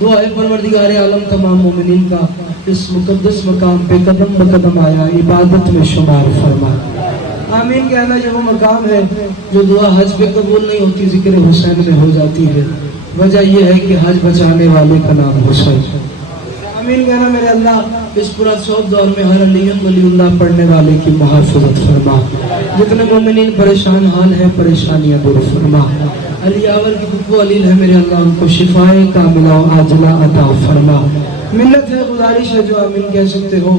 दुआ है परवरदिगार आलम तमाम मोमिनीन का इस मुकद्दस मकाम पे कदम ब कदम आया इबादत में शुमार फरमा। आमीन कहना ये वो मकाम है जो दुआ हज पे कबूल नहीं होती जिक्र हुसैन में हो जाती है। वजह यह है कि हज बचाने वाले का नाम हुसैन। आमीन कहना मेरे अल्लाह इस पूरा सौब दौर में हर अलीम वलीउल्लाह पढ़ने वाले की मुहाफ़िज़त फरमा। जितने मोमिनीन परेशान हाल है परेशानियां दूर फरमा। अली आवर की बुक्को अलील है मेरे अल्लाह उनको शिफाए कामिला आजला अता फरमा। मिन्नत है गुजारिश है जो आमीन कह सकते हो।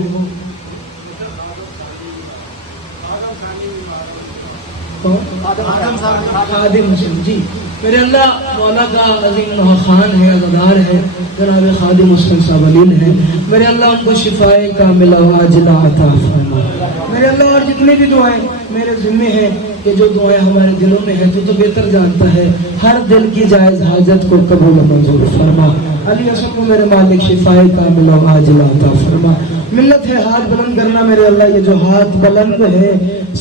खादिम हुसैन जी मेरे अल्लाह मौला का अजीम खान है अज़ादार है जनाब खादिम हुसैन साहब अलील है मेरे अल्लाह उनको शिफाए कामिला आजला अता फरमा। मेरे अल्लाह और जितनी भी दुआएं मेरे ज़िम्मे हैं कि जो दुआएं हमारे दिलों में है तो बेहतर जानता है हर दिल की जायज़ हाजत को कबूल मंजूर फरमा। अली असद को मेरे मालिक शिफाए कामिला आजला अता फरमा। मिल्लत है हाथ बुलंद करना मेरे अल्लाह ये जो हाथ बुलंद है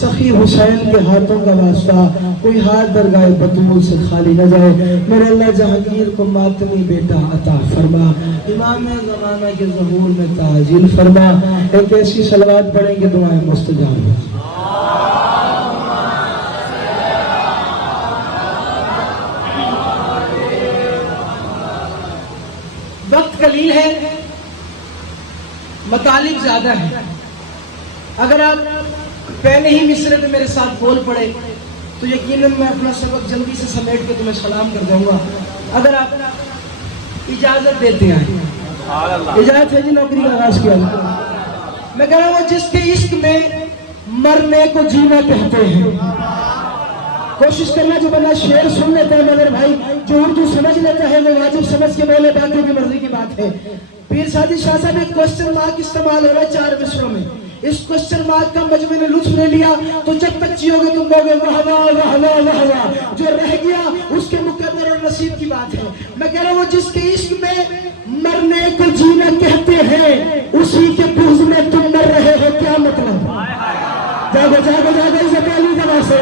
सखी हुसैन के हाथों का वास्ता कोई हाथ दरगाह बतूल से खाली न जाए। मेरे अल्लाह जहांगीर को मातमी बेटा अता फरमा। इमाम ज़माना के ज़हूर में ताजील फरमा। एक ऐसी सलवात पढ़ेंगे दुआएं मुस्तजाब हो। वक्त कलील है मतालिब ज्यादा है। अगर आप पहले ही मिसरे में मेरे साथ बोल पड़े तो यकीनन मैं अपना सबक जल्दी से समेट के तुम्हें सलाम कर दूंगा। अगर आप इजाजत देते हैं इजाजत है जी नौकरी का आगाज किया मैं कह रहा हूँ जिसके इश्क में मरने को जीना कहते हैं कोशिश करना जो बंदा शेर सुन लेता है मगर भाई जो उर्दू समझ लेता है वो वाजिब समझ के बोले बाकी की मर्जी की बात है। पीर सादी शाह साहब एक क्वेश्चन मार्क इस्तेमाल हो रहा है 4 मिसरों में। इस क्वेश्चन मार्क का मजमे ने लुत्फ ले लिया तो जब तक जियोगे तुम कहोगे वाह वाह वाह वाह वाह वाह। जो रह गया उसके मुकद्दर और नसीब की बात है। मैं कह रहा हूँ जिसके इश्क में मरने को जीना कहते हैं उसी के बुग़्ज़ में तुम मर रहे हो क्या मतलब। जागो जागो जागो इज्जत अली का वास्ता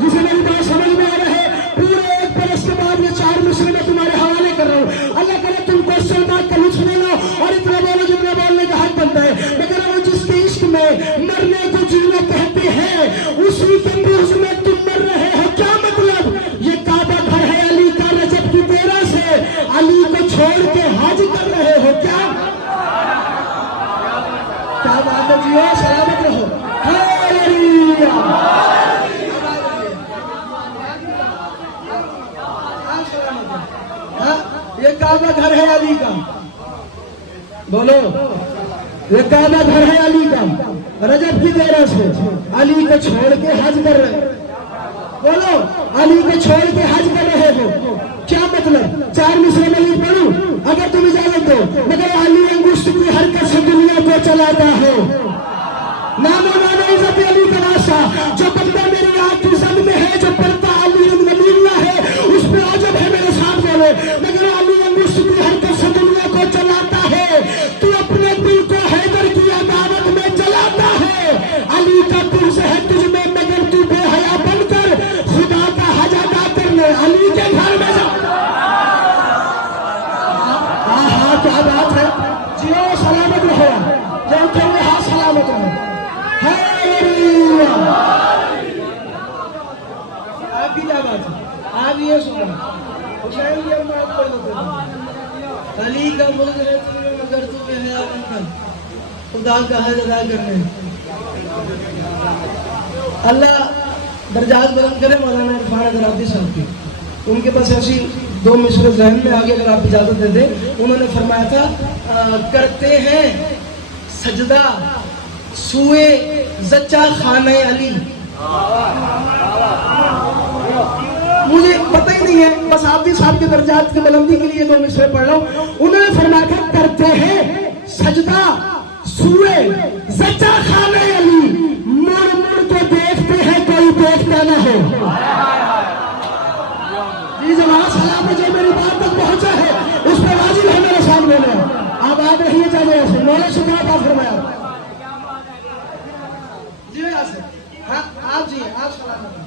जिसे मेरी बात समझ में आ रहा है पूरे एक बरस के बाद ये 4 मिसरे में तुम्हारे हवाले कर रहा हूँ। अल्लाह करे तुम क्वेश्चन मार्क का लुत्फ ले लो और इतना बोलो जितना बोलने का हक बनता है। मैं कह रहा हूँ जिसके इश्क में मरने को जीना कहते हैं उसी के बुग़्ज़ में तुम मर रहे हो क्या मतलब। ये काबा घर है अली का रजब की 13 से अली को छोड़ के हज कर रहे हो क्या बात है जियो सलामत रहो। ये काबा घर है अली का बोलो ये काबा घर है अली का रजब की 13 से अली को छोड़ के हज कर रहे बोलो अली को छोड़ के हज कर रहे हो क्या मतलब। 4 मिसरे में नहीं पढ़ूं अगर तुम इजाजत दो मगर अली अंगुष्ठ की हरकत से दुनिया को चलाता है। नामो नामो इज्जत अली का वास्ता जो बंदा मेरी आँख की जद में है जो पढ़ता अली वलीउल्लाह है उस पे अजब है मेरे साथ बोले। मगर अली अंगुष्ठ की हरकत से दुनिया को चलाता है तू अपने दिल को हैदर की अदावत में जलाता है। अली का पुरुष है तुझ में मगर तू बेहया बनकर खुदा का हज अदा करने अली के घर में जा। हाँ क्या बात है जियो सलामत रहो जो उठेंगे हाँ सलामत रहो। आपकी क्या बात है आप ये सुना हुसैन की हम बात पढ़ देते हैं अली का मुल्क है तुम्हें मगर तू बेहया बनकर खुदा का हज अदा करने। अल्लाह दर्जात बुलंद करे मौलाना इरफान अदराबी साहब की उनके पास ऐसी 2 मिसरे जहन में आगे अगर आप इजाजत दे दे उन्होंने फरमाया था करते हैं सजदा सुए जच्चा खाने अली। मुझे पता ही नहीं है बस आप भी साहब के दर्जात की बुलंदी के लिए 2 मिसरे पढ़ रहा हूं। उन्होंने फरमाया था करते हैं सजदा सुए जच्चा खाने अली मुड़ मुड़ को देखते हैं कोई देखता ना हो। जी जनाब सलाम जो मेरी बात तक पहुंचा है उस पर वाजिब है मेरे सामने में आप आ रही है जाने ऐसे मौला शुक्र फरमाया जी जी यहाँ से, हाँ आप जी आप सलाम करें।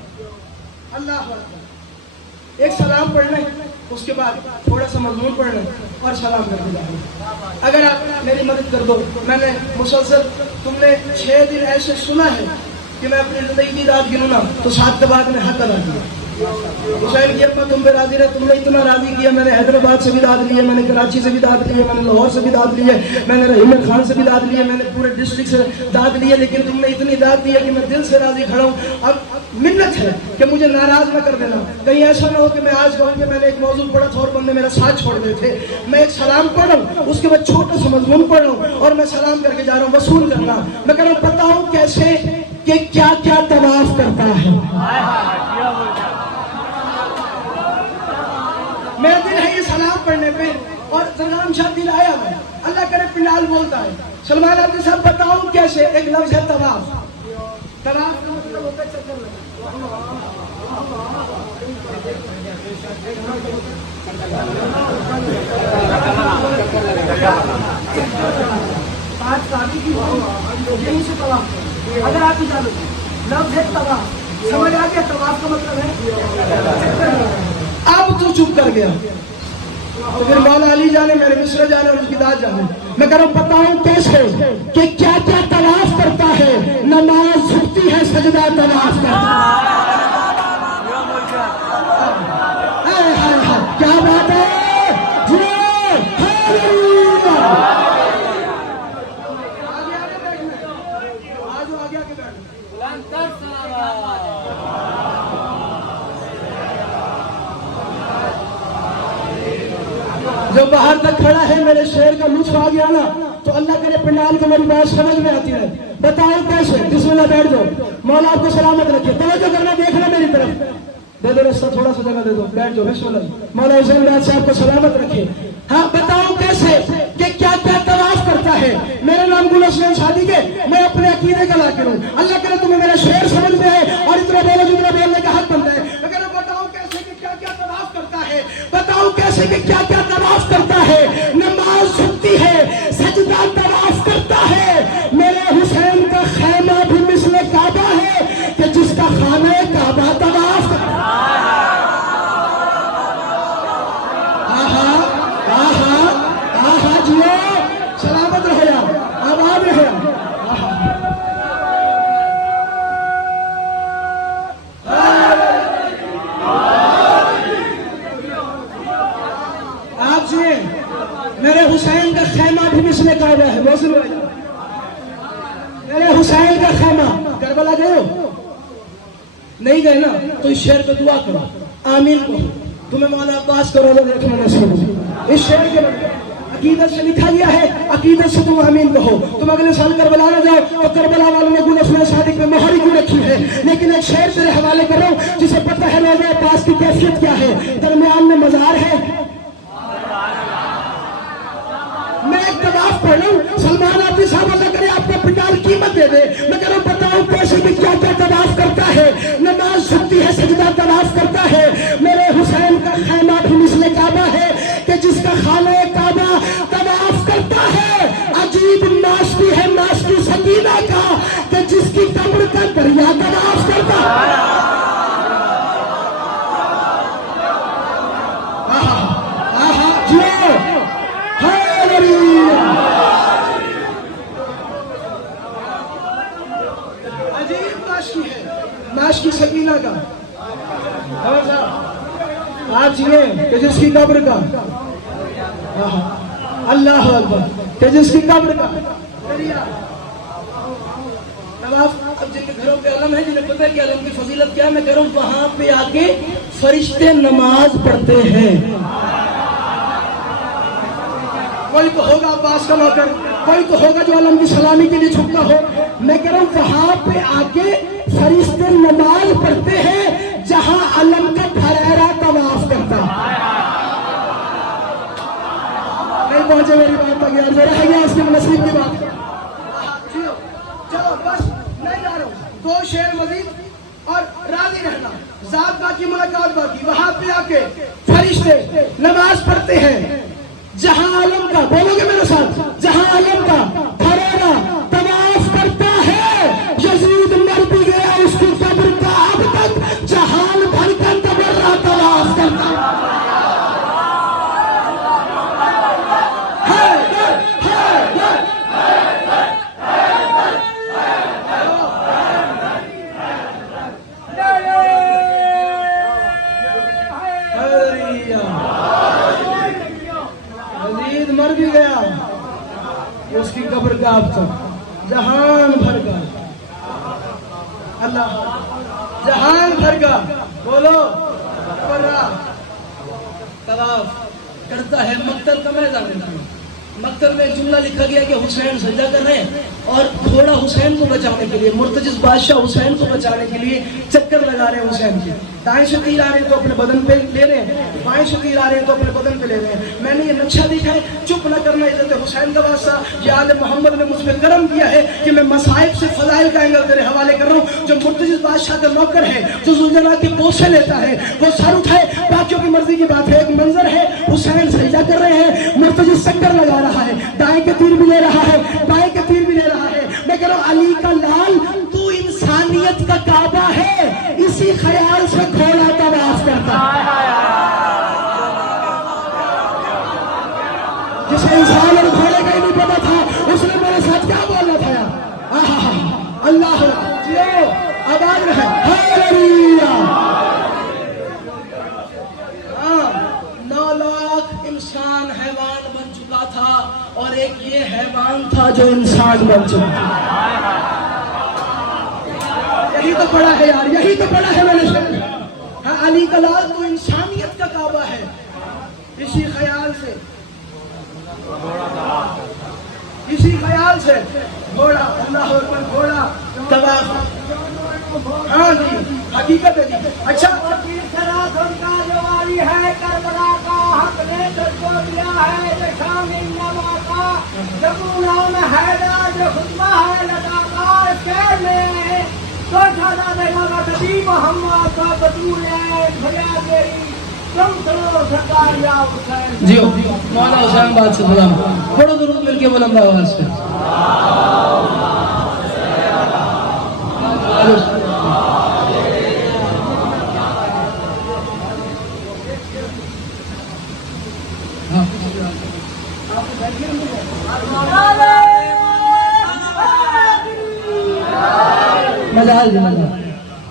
अल्लाह अकबर। एक सलाम पढ़ लें, उसके बाद थोड़ा सा मजमून पढ़ लें और सलाम कर दिया। अगर आप मेरी मदद कर दो, मैंने मुसलसल तुमने 6 दिन ऐसे सुना है कि मैं अपनी जिंदगी की दाद गिनूँ ना तो 7 बाद में हक अदा किया। हुसैन की अम्मा तुम पे राजी रहे, तुमने इतना राजी किया। मैंने हैदराबाद से भी दाद ली है, मैंने कराची से भी दाद ली है, मैंने लाहौर से भी दाद ली है, मैंने रहीम खान से भी दाद ली है, मैंने पूरे डिस्ट्रिक्ट से दाद ली है, लेकिन तुमने इतनी दाद दी है कि मैं दिल से राजी खड़ा हूँ। अब मिन्नत है कि मुझे नाराज न कर देना, कहीं ऐसा ना हो कि मैं आज कहूँ कि मैंने एक मौजूद पढ़ा था और बंदे मेरा साथ छोड़ गए थे। मैं एक सलाम पढ़ रहा हूँ, उसके बाद छोटे से मजमून पढ़ रहा हूँ और मैं सलाम करके जा रहा हूँ, वसूल करना। मैं कह रहा हूँ बताओ कैसे कि क्या क्या तवाफ करता है। मेरा दिल है ये सलाम पढ़ने पे और सलाम शाह दिल आया है। अल्लाह करे पिंडाल बोलता है सलमान आदमी साहब बताओ कैसे। एक लफ्ज है तवाफ। तवाफ का मतलब होता है चक्कर लगाना। आज शादी की यहीं से तवाफ। अगर आप जानो लफ्ज है तवाफ, समझ आ गया तवाफ का मतलब है। अब तू चुप कर गया तो फिर मौला अली जाने, मेरे मिस्र जाने और उसकी दाद जाने। मैं कह रहा हूं बताऊं कैसे कि क्या क्या तवाफ करता है। नमाज झुकती है, सजदा तवाफ करता है। क्या बात है। जो बाहर तक खड़ा है, मेरे शेर का लुत्फ आ गया ना तो अल्लाह करे पंडाल को मेरी बात समझ में आती है। बताओ कैसे। बिस्मिल्लाह बैठ जाओ, मौला आपको सलामत रखे। तवज्जो करना, देखना मेरी तरफ, दे दो रास्ता, थोड़ा सा जगह दे दो, बैठ जाओ। बिस्मिल्लाह। मौला हुसैन राज साहब को सलामत रखे। हाँ बताओ कैसे कि क्या क्या तवाफ करता है। मेरा नाम गुल हुसैन शादी के, मैं अपने अकीदे का लाकर हूँ। अल्लाह करे तुम्हें मेरा शेर समझ में आए और इतना बोलो जितना बोलने का हक बनता है। बताओ कैसे कि क्या क्या तवाफ करता है। बताओ कैसे कि क्या क्या तवाफ करता है। नमाज झुकती है, सजदा तवाफ करता है। मेरे हुसैन का खैमा भी मिसले काबा है कि जिसका खाना काबा तवाफ करता है। आहा आहा आहा जियो, सलामत रहो, आबाद रहे। मेरे हुसैन का खैमा भी मिसले काबा है। मेरे हुसैन का खैमा। करबला गए हो? नहीं गए ना तो इस शेर पे दुआ करो, आमीन करो, तुम्हें मौला अब्बास करो रखना नसीब हो। इस शेर के अकीदत से लिखा गया है, अकीदत से तुम आमीन कहो। तुम अगले साल करबला ना जाओ तो करबला वालों ने गुल हुसैन सादिक पे मोहर क्यों रखी है। लेकिन एक शेर तेरे हवाले कर रहा हूं जिसे पता है रोज़ा अब्बास की कैफियत क्या है। दरमियान में मजार है। मैं एक तवाफ पढ़ रहा हूँ, सलमान आदमी साहब अल्लाह करे आपको पिंडाल कीमत दे दे। मैं कह रहा हूँ बताओ कैसे भी क्या क्या तवाफ करता है। नमाज झुकती है, सजदा तवाफ करता है। मेरे हुसैन का खैमा भी मिसले काबा है कि जिसका खाना काबा तवाफ करता है। अजीब माशकी है माशकी सकीना का कि जिसकी कब्र का दरिया तवाफ करता है। की सकीना का आज ये कि जिसकी कब्र का अल्लाह अकबर कि जिसकी कब्र का अब जिनके घरों पे अलम है, जिन्हें पता है कि अलम की फजीलत क्या, मैं कह रहा हूँ वहां पे आके फरिश्ते नमाज पढ़ते हैं। कोई तो होगा अब्बास का नौकर, कोई तो होगा जो अलम की सलामी के लिए झुकता हो। मैं कह रहा हूँ वहां पे आके फरिश्ते नमाज पढ़ते हैं जहां अलम का फरेरा तवाफ करता। नहीं पहुंचे मेरी बात तक यार, जो रह गया उसके नसीब की बात। चलो बस नहीं जा रहा हूँ, 2 शेर मजीद और राजी रहना। जात बाकी मुलाकात बाकी। वहां पे आके फरिश्ते नमाज पढ़ते हैं जहां आलम का, बोलोगे मेरे साथ, जहां आलम का फरेरा तवाफ करता है। यजीद तवाफ तो जहान भर का, अल्लाह जहान भर का बोलो तवाफ करता है मक्तल का मैदान में। मक्तल में एक जुमला लिखा गया कि हुसैन सजदा कर रहे हैं और घोड़ा हुसैन को बचाने के लिए, मुर्तजिज बादशाह हुसैन को बचाने के लिए चक्कर लगा रहे हैं हुसैन के। दाएं से तीर आ रहे हैं तो अपने बदन पे ले रहे हैं, बाएं से तीर आ रहे हैं तो अपने बदन पे ले रहे हैं। मैंने ये नक्शा देखा है, चुप न करना इज्जत हुसैन का वास्ता। ये आले मोहम्मद ने मुझ पर करम किया है कि मैं मसाइब से फजाइल का एंगल तेरे हवाले कर रहा हूँ। जो मुर्तजिज बादशाह का नौकर है, जो जुल्जला के पोसे लेता है, वो सर उठाए, बाकियों की मर्जी की बात है। एक मंजर है, हुसैन सजदा कर रहे हैं, मुर्तजिज चक्कर लगा रहा है, दाएं के तीर भी ले रहा है, बाएं के तीर भी ले रहा है। मैं कह रहा हूं अली का लाल तू इंसानियत का काबा है, इसी ख्याल से घोड़ा तवाफ करता है। जिसे इंसान और घोड़े का ही नहीं पता था, उसने मेरे साथ क्या बोलना था यार। अल्लाह जियो आबाद रहे। 9 लाख इंसान हैवान बन चुका था और एक ये हैवान था जो इंसान बन चुका था। यही तो बड़ा है यार, यही तो बड़ा है। मैंने सुना हाँ, अली का लाल तो इंसानियत का काबा है, इसी ख्याल से घोड़ा, अल्लाह अकबर, घोड़ा तवाफ। हाँ जी, हकीकत है जी। अच्छा जवारी है करबला का हक ने तुझको दिया है, जबून हैदा जो खुतबा है लगातार कह ले तो ज़्यादा देगा तभी मोहम्मद का बतूल है भैया तेरी तुम सुनो सरकार या हुसैन जी। मौला हुसैन बात से सलाम बड़ा दुरूद मिलके बुलंद आवाज से। मजाल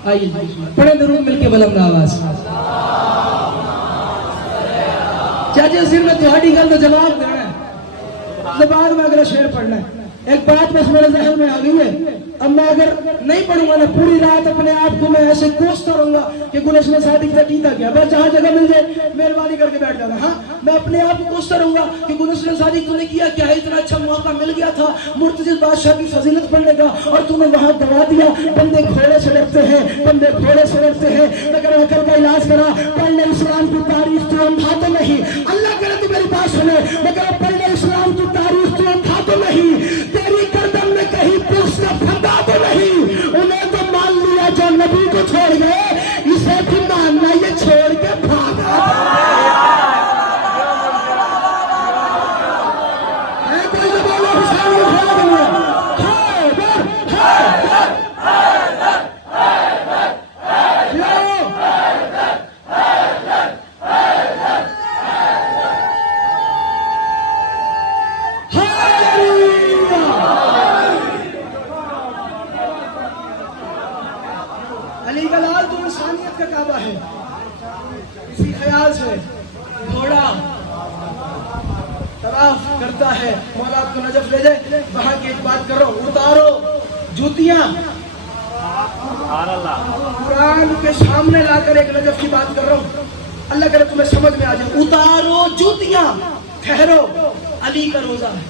आइए बड़े दुरूद मिलके बुलंद आवाज। चाचा सिर में तुम्हारी गल का जवाब देना है, बाद में अगला शेर पढ़ना है। एक बात बस मेरे जहन में आ गई है, अब मैं अगर नहीं पढ़ूंगा ना पूरी रात अपने आप को मैं ऐसे कोसता रहूंगा कि गुलशन सादी का टीता गया। बस जहां जगह मिल जाए मेहरबानी करके बैठ जाना। हाँ, मैं अपने आप को कोसता रहूंगा कि गुलशन सादी तूने किया क्या है, इतना अच्छा मौका मिल गया था मुर्तजिज बादशाह की फजीलत पढ़ने का और तूने वहां दबा दिया। बंदे घोड़े से डरते हैं, बंदे घोड़े से डरते हैं। अगर अकल का इलाज करा, पढ़ने इस्लाम की तारीफ तो अंधा तो नहीं। अल्लाह करे तो मेरी बात सुने, मगर पढ़ने इस्लाम की तारीफ तो अंधा तो नहीं। तेरी गर्दन में कहीं पुरुष का फंदा तो नहीं। उन्हें तो मान लिया जो नबी को छोड़ गए, इसे भी मानना ये छोड़ के भागा। कोई तो बोलो हुसैन को छोड़ दूंगा। अली का लाल तो इंसानियत का काबा है, इसी ख्याल से घोड़ा तवाफ करता है। मौला आपको नजफ ले जाए। वहां की एक बात करो, उतारो जूतियां। कुरान के सामने लाकर एक नजफ की बात कर रहा हूं, अल्लाह करे तुम्हें समझ में आ जाए। उतारो जूतियां, ठहरो, अली का रोजा है।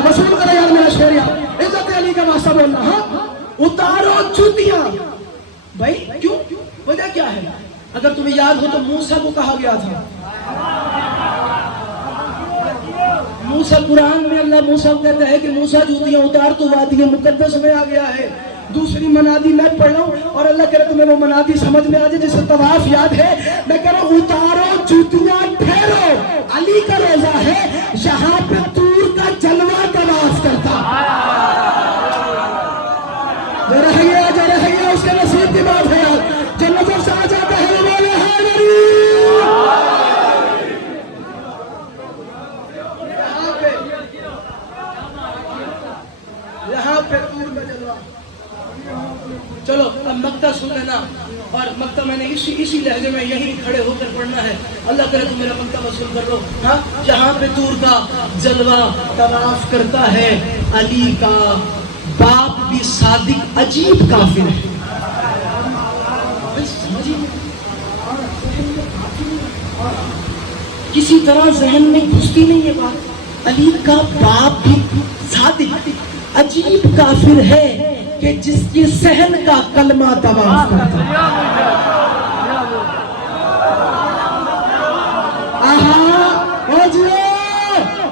वसूल करो यार मेरा शेर यार, इज्जत अली का वास्ता बोलना। हाँ, उतारो जूतियां। भाई क्यों, वजह क्या है? अगर तुम्हें याद हो तो मूसा को कहा गया था, मूसा कुरान में अल्लाह मूसा को कहता है कि मूसा जूतियां उतार, तो वादी मुकद्दस में आ गया है। दूसरी मनादी मैं पढ़ रहा हूँ और अल्लाह करे तुम्हें वो मनादी समझ में आ जाए जिसे तवाफ याद है। मैं कह रहा हूँ उतारो जूतियां, ठहरो, अली का रोजा है। यहाँ पे तूर का जलवा तवाफ करता, जो रह गया उसके नसीब की बात है यार। जो नजर से आ जाता है वो बोले है यहाँ पे तूर का जलवा। चलो अब मक्ता सुन लेना। और मक्ता मैंने इसी लहजे में यही खड़े होकर पढ़ना है। अल्लाह करे तो मेरा मक्ता वसूल कर लो। हाँ, जहाँ पे तूर का जलवा तवाफ करता है, अली का बाप भी सादिक अजीब काफिर है। किसी तरह जहन में घुसती नहीं है बात। अली का बाप भी सादिक अजीब काफिर है कि जिसके सहन का कलमा तवाफ करता है।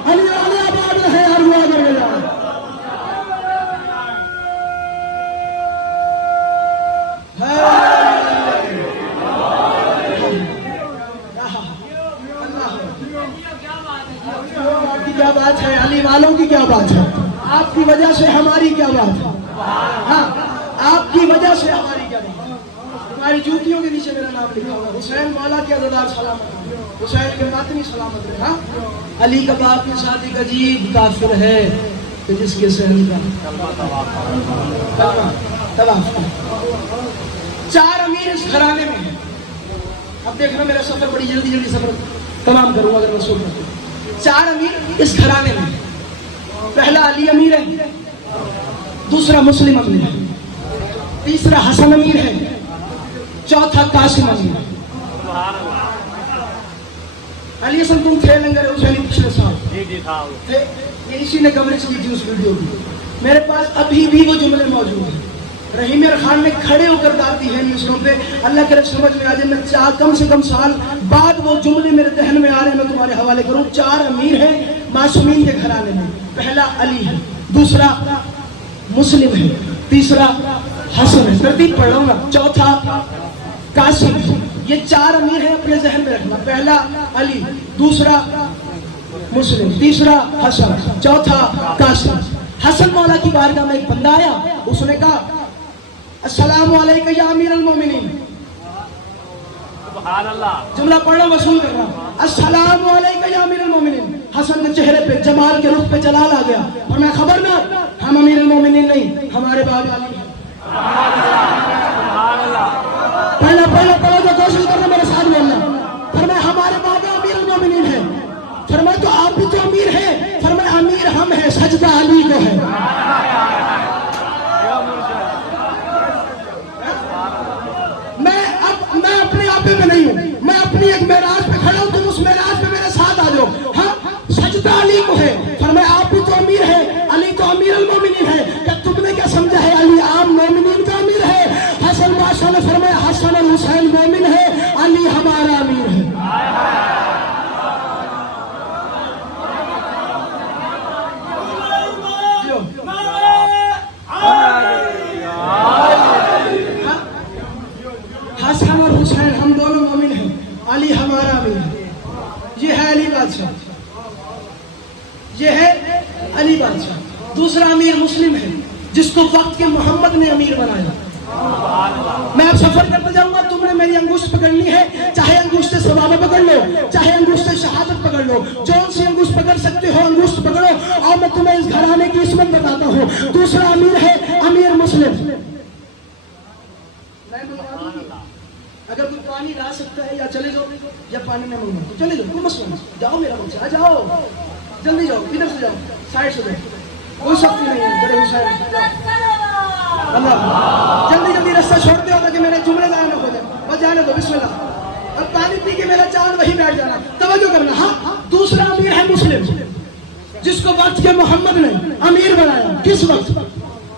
अली आबाद है, हर हुआ क्या बात है, अली वालों की क्या बात है, आपकी वजह से हमारी क्या बात है। हाँ, आपकी वजह से हमारी क्या बात है। तुम्हारी जूतियों के नीचे मेरा नाम लिखा होगा, हुसैन मौला के अज़दार सलामत, हुसैन के मातमी सलामत रहे। हाँ, अली का बाप के साथ एक अजीब काफिर है कि जिसके सहन का तवाफ। चार अमीर इस घराने में है। अब देखना मेरा सफर बड़ी जल्दी जल्दी सफर तमाम करूंगा अगर मैं सोच सकूं। चार अमीर इस घराने में। पहला अली अमीर है, दूसरा मुस्लिम अमीर है, तीसरा हसन अमीर है, चौथा कासिम अमीर है। अली हसन तुम थे लंगर हुसैनी पिछले साल थे, ये इसी ने कवरेज की थी उस वीडियो की। मेरे पास अभी भी वो जुमले मौजूद हैं। रहीम खान ने खड़े होकर बात दी है मिसरों पे। अल्लाह के समझ में आ जाए, मैं कम से कम साल बाद वो जुमले मेरे जहन में आ रहे हैं, मैं तुम्हारे हवाले करूं। चार अमीर हैं मासूमीन के घराने में। पहला अली है, दूसरा मुस्लिम है, तीसरा हसन है, तरतीब पढ़ रहा हूं ना, चौथा कासिम है। ये चार अमीर हैं, अपने जहन में रखना। पहला अली, दूसरा मुस्लिम, तीसरा हसन, चौथा कासिम। हसन मौला की बारगाह में एक बंदा आया, उसने कहा अस्सलामु अलैका या अमीरुल मोमिनीन। सुभान अल्लाह। जुमला पढ़ना वसूल करना, अस्सलामु अलैका या अमीरुल मोमिनीन। हसन के चेहरे पे जमाल के रुख पे जलाल आ गया और मैं खबर ना, हम अमीरुल मोमिनीन नहीं, हमारे बाबा अली हैं। पहला पहला जो कोशिश करना मेरे साथ बोलना। फरमाया हमारे बाबा अमीरुल मोमिनीन है। फरमाया तो आप भी तो अमीर हैं। फरमाया अमीर हम हैं, सजदा अली को है। मैं अपने आपे में नहीं हूं, मैं अपनी एक मेराज पे खड़ा हूं, तुम उस मेराज पे मेरे साथ आ जाओ। हाँ, सजदा अली को है। फरमाया आप भी तो अमीर है, अली तो अमीरुल मोमिनीन है। क्या तुमने क्या समझा है अली आम मोमिनीन का अमीर है? हसन बादशाह ने फरमाया हसन और हुसैन मोमिन है, अली हमारा अमीर है। हसन और हुसैन हम दोनों मोमिन हैं, अली हमारा अमीर है। ये है अली बादशाह, ये है अली बादशाह। दूसरा अमीर मुस्लिम है, जिसको वक्त के मोहम्मद ने अमीर बनाया। मैं अब सफर करते जाऊंगा, तुमने मेरी अंगुष्ठ पकड़नी है, चाहे अंगुष्ठ सवाबा पकड़ लो, चाहे अंगुष्ठ शहादत पकड़ लो, जौन सी अंगुष्ठ पकड़ सकते हो अंगुष्ठ पकड़ो। और मैं तुम्हें इस घराने की इसमत बताता हूँ। दूसरा अमीर है अमीर मुस्लिम। अगर कोई पानी ला सकता है या चले जाओ, या पानी में मंगवा तो चले जाओ, कोई मसला नहीं, जाओ मेरा बच्चा, आ जाओ, जल्दी जाओ, इधर से जाओ, साइड से जाओ, कोई शक्ति नहीं है। बड़े हुसैन अल्लाह, जल्दी जल्दी रास्ता छोड़ते हो ताकि मेरे जुमले गायब हो जाए। बस जाने दो, बिस्मिल्लाह। अब पानी पी के मेरा चांद वही बैठ जाना, तवज्जो करना। हाँ, दूसरा अमीर है मुस्लिम, जिसको वक्त के मोहम्मद ने अमीर बनाया। किस वक्त?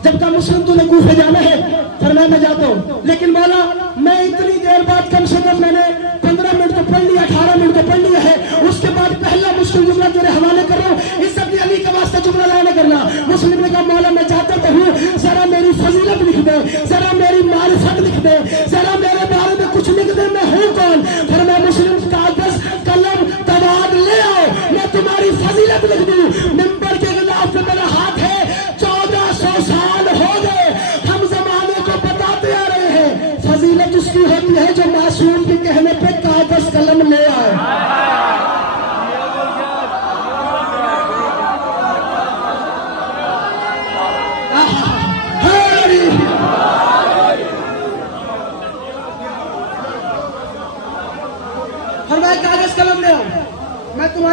जब तक मुस्लिम तूने कूफे जाना है, फरमाया मैं जाता हूँ, लेकिन मौला मैं इतनी देर बाद कम से कम मैंने 15 मिनट तो पढ़ लिया, 18 मिनट तो पढ़ लिया है, उसके बाद पहला मुस्लिम जुमला तेरे हवाले कर रहा हूँ, इज्जत अली का वास्ता जुमला लाना करना। मुस्लिम ने कहा मौला मैं जाता तो हूँ, जरा मेरी फजीलत लिख दे, जरा मेरी मारिफत लिख दे, जरा मेरे बारे में कुछ लिख दे, मैं हूँ कौन। फिर मैं मुस्लिम कागज कलम तवाद ले आओ, मैं तुम्हारी फजीलत लिख दूँ। मिंबर के खिलाफ में मेरा हाथ है, 1400 साल हो गए हम जमाने को बताते आ रहे हैं। फजीलत उसकी होती है जो मासूम के कहने पे कागज कलम ले आए।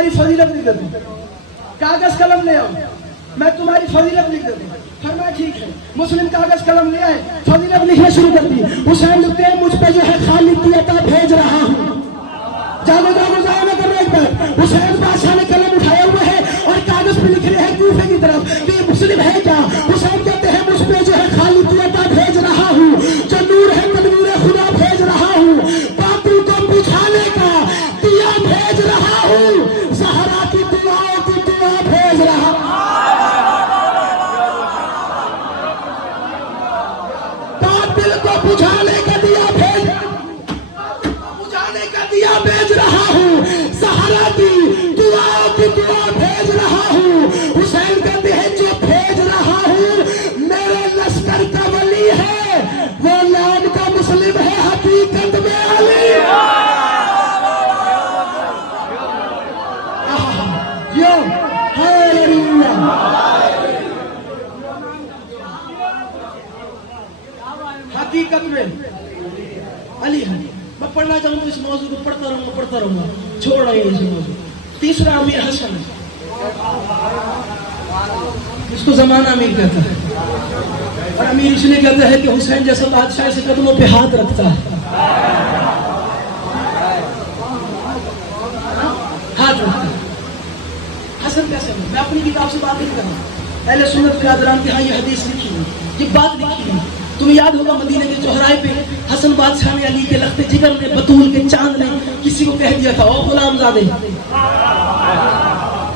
तुम्हारी फजीलत लिख देता हूँ, कागज कलम ले आओ, मैं तुम्हारी फजीलत लिख देता हूँ। फरमाया ठीक है। मुस्लिम कागज कलम ले आए, फजीलत लिखना शुरू कर दी। हुसैन लिखते हैं मुझ पे जो है खालिद की अता भेज रहा हूँ। जागो जागो जाओ ना करने एक बार। हुसैन बादशाह ने कलम उठाया हुआ है और कागज पे लिख रहे हैं कूफे की तरफ कि ये मुस्लिम है क्या। हुसैन कहते हैं मुझ पे जो है खालिद की अता भेज रहा हूँ, जो नूर है तनवीर खुदा भेज रहा हूँ, बातिल को बुझाने का दिया भेज रहा हूँ, सहरा की दुआओं की दुआ भेज रहा हूँ, बातिल को बुझाने का दिया भेज भेज रहा हूँ, सहारा की दुआओं की दुआ भेज रहा हूँ। हुसैन कहते हैं जो भेज रहा हूँ मेरे लश्कर का वली है, वो नाम का मुस्लिम है, हकीकत में अली। यो हकीकत में अली है। मैं पढ़ना चाहूँ तो इस मौजूद को पढ़ता रहूंगा, छोड़ रहा हूँ इस मौजूद। तीसरा अमीर हसन, इसको जमाना अमीर कहता है, और अमीर इसलिए कहता है कि हुसैन जैसा बादशाह से कदमों पे हाथ रखता है, हाथ रखता है। हसन कैसे? मैं अपनी किताब से बात नहीं कर रहा, अहले सुन्नत के आदरान के यहाँ ये हदीस लिखी है, ये बात लिखी है। तुम्हें याद होगा मदीने के चौराहे पे हसन बादशाह ने अली के लख्ते जिगर ने बतूल के चांद ने किसी को कह दिया था ओ गुलामजादे।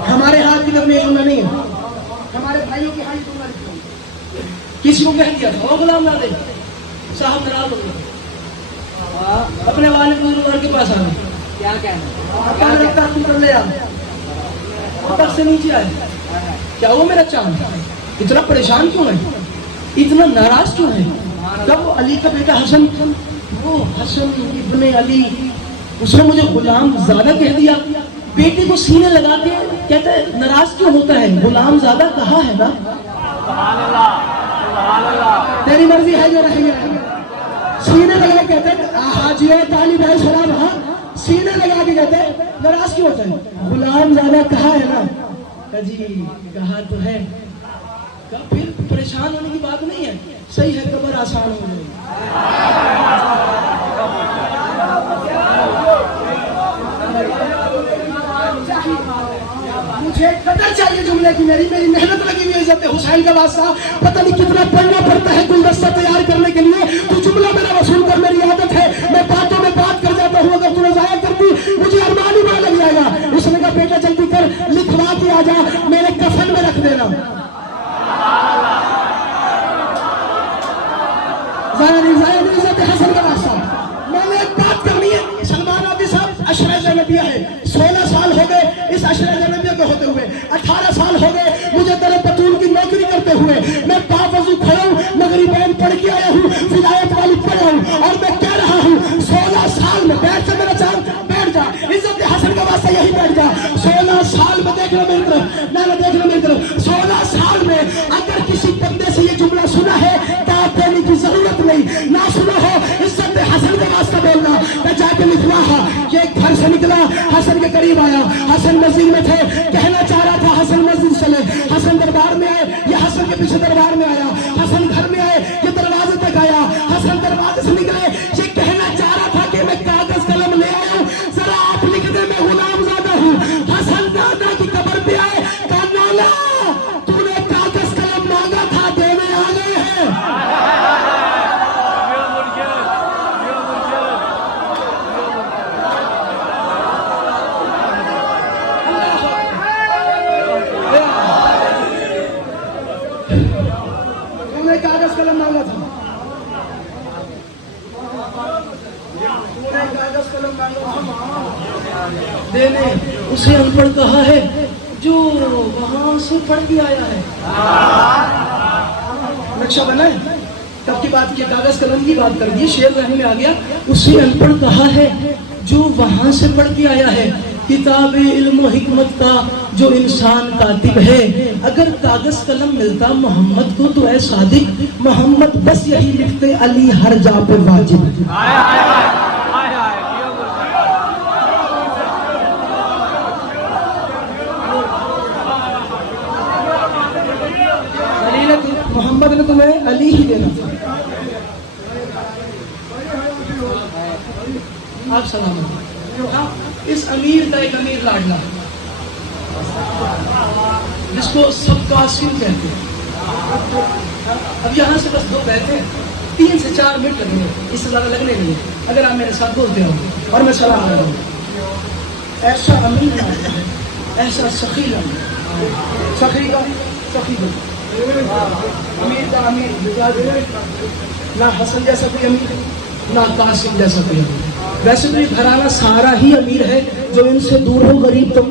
हमारे हाथ की तरफ जुमला नहीं है, हमारे भाइयों के हाथ जुमला लिखा है। किसी को कह दिया था ओ गुलामजादे, साहब नाराज हो गए, अपने वाले बुजुर्ग के पास आ गए, क्या कहना तुम कर ले तक से नीचे आए, क्या वो मेरा चांद इतना परेशान क्यों है, इतना नाराज क्यों है। तब वो अली का बेटा हसन, वो हसन इब्ने अली, उसने मुझे गुलाम ज्यादा कह दिया। बेटे को सीने लगा के कहते हैं नाराज क्यों होता है, गुलाम ज्यादा कहा है ना, तेरी मर्जी है जो रहेंगे। सीने लगा कहते हैं हाजियो तालिब है शराब, हाँ सीने लगा के कहते हैं नाराज क्यों होता है, गुलाम ज्यादा कहा है ना। जी कहा तो है, फिर परेशान होने की बात नहीं है, सही है कब्र आसान हो जाएगी। मुझे कदर चाहिए जुमले की, मेरी मेहनत लगी हुई इज्जत है। हुसैन का बादशाह पता नहीं कितना पढ़ना पड़ता है गुलदस्ता तैयार करने के लिए, तो जुमला मेरा वसूल कर, मेरी आदत है, मैं बातों में बात कर जाता हूँ, अगर तूने जाया करती मुझे अरमान ही बड़ा लग जाएगा। उसने कहा बेटा जल्दी कर, लिखवा के आ जा, मेरे कफन में रख देना। हसन का बादशाह, मैंने एक बात करनी है, सलमान आदि साहब अशरा जनबिया है, 16 साल हो गए इस अशरा जनबिया को होते हुए, 18 साल हो गए मुझे तेरे बतूल की नौकरी करते हुए, मैं पावजू खड़ा हूँ, मगरी बैन पढ़ के आया हूँ, विलायत वाली पढ़ा हूँ, और मैं कह रहा हूँ 16 साल में बैठ जा मेरा चांद, बैठ जा, इज्जत हसन का वास्ता यही बैठ जा। 16 साल में देखना मेरी तरफ, ना देखना मेरी तरफ, 16 साल में अगर किसी बंदे से ये जुमला सुना है देने की जरूरत नहीं, ना सुना हो इज्जत हसन का वास्ता बोलना, मैं जाके लिखवा। ये घर से निकला, हसन के करीब आया, हसन मस्जिद में थे, कहना चाह रहा था हसन मस्जिद चले, हसन दरबार में आए, ये हसन के पीछे दरबार में आया, हसन घर में आए, ये दरवाजे तक आया, हसन दरवाजे से निकले, ये कहना चाह रहा था कि मैं कागज कलम ले आया हूँ, जरा आप लिख दे, मैं गुलामजादा हूँ। हसन दादा की कब्र पे आए, कहा नाला तूने कागज कलम मांगा था, देने आ गए हैं। कागज कलम मांगा था, कागज कलम मांगा था, देने उसे अनपढ़ कहा है जो वहां से पढ़ के आया है। नक्शा बना है, तब की बात की, कागज कलम की बात कर दी, शेर रहने में आ गया। उसे अनपढ़ कहा है जो वहां से पढ़ के आया है, किताब इल्म हिकमत का जो इंसान कातिब है। अगर कागज कलम मिलता मोहम्मद को तो ऐ सादिक, मोहम्मद बस यही लिखते अली हर जा पे वाजिब। मोहम्मद ने तुम्हें अली ही देना था। आप सलामत। इस अमीर का एक अमीर लाडला जिसको सब कासिम कहते हैं। अब यहाँ से बस 2 बैठे हैं, 3 से 4 मिनट लगेंगे, इससे ज़्यादा लगने नहीं है। अगर आप मेरे साथ बोलते हो और मैं सलाम कर रहा हूँ। ऐसा अमीर लाडला है, ऐसा सखी लाडला, सखी का सखी अमीर का अमीर, ना हसन जैसा कोई अमीर, ना कासिम जैसा कोई अमीर। वैसे तो ये घराना सारा ही अमीर है, जो इनसे दूर हो गरीब तो